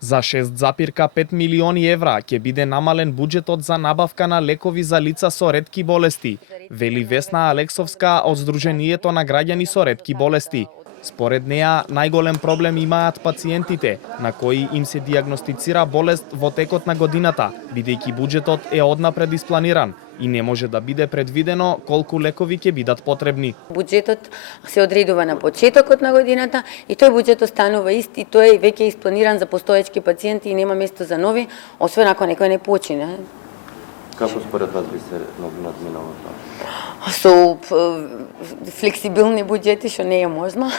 За 6,5 милиони евра ќе биде намален буџетот за набавка на лекови за лица со ретки болести, вели Весна Алексовска од Сдруженијето на граѓани со ретки болести. Според неа, најголем проблем имаат пациентите, на кои им се диагностицира болест во текот на годината, бидејќи буџетот е однапред испланиран и не може да биде предвидено колку лекови ќе бидат потребни. Буџетот се одредува на почетокот на годината и тој буџет останува ист и тој е веќе испланиран за постоечки пациенти и нема место за нови, освен ако некој не почине. Како според вас би се надминало тоа? Со флексибилни буџети, што не е можно,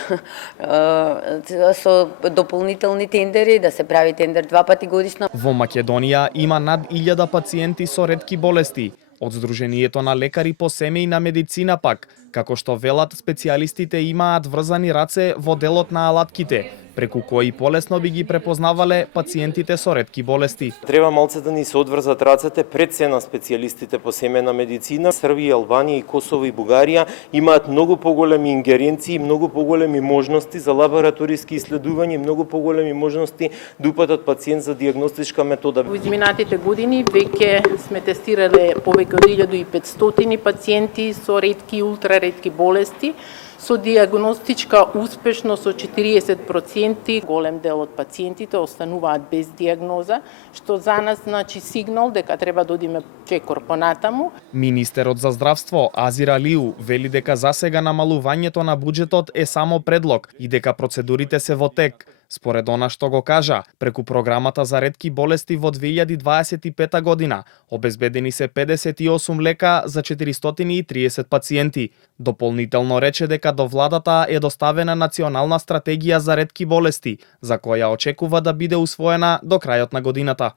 со дополнителни тендери, да се прави тендер 2 пати годишно. Во Македонија има над 1000 пациенти со ретки болести. Од Сдруженијето на лекари по семејна медицина пак, како што велат, специјалистите имаат врзани раце во делот на алатките, преку кои полесно би ги препознавале пациентите со ретки болести. Треба малце да ни се одврзат рацете пред се на специјалистите по семејна медицина. Србија, Албанија и Косово и Бугарија имаат многу поголеми ингеренции, многу поголеми можности за лабораториски иследувања, многу поголеми можности да упатат пациент за дијагностичка метода. Во изминатите години веќе сме тестирале повеќе од 1500 пациенти со ретки и ултраретки болести, со диагностичка успешност со 40%. Голем дел од пациентите остануваат без диагноза, што за нас значи сигнал дека треба да одиме чекор понатаму. Министерот за здравство Азир Алиу вели дека засега намалувањето на буџетот е само предлог и дека процедурите се во тек. Според она што го кажа, преку програмата за ретки болести во 2025 година обезбедени се 58 лека за 430 пациенти. Дополнително рече дека до владата е доставена национална стратегија за ретки болести, за која очекува да биде усвоена до крајот на годината.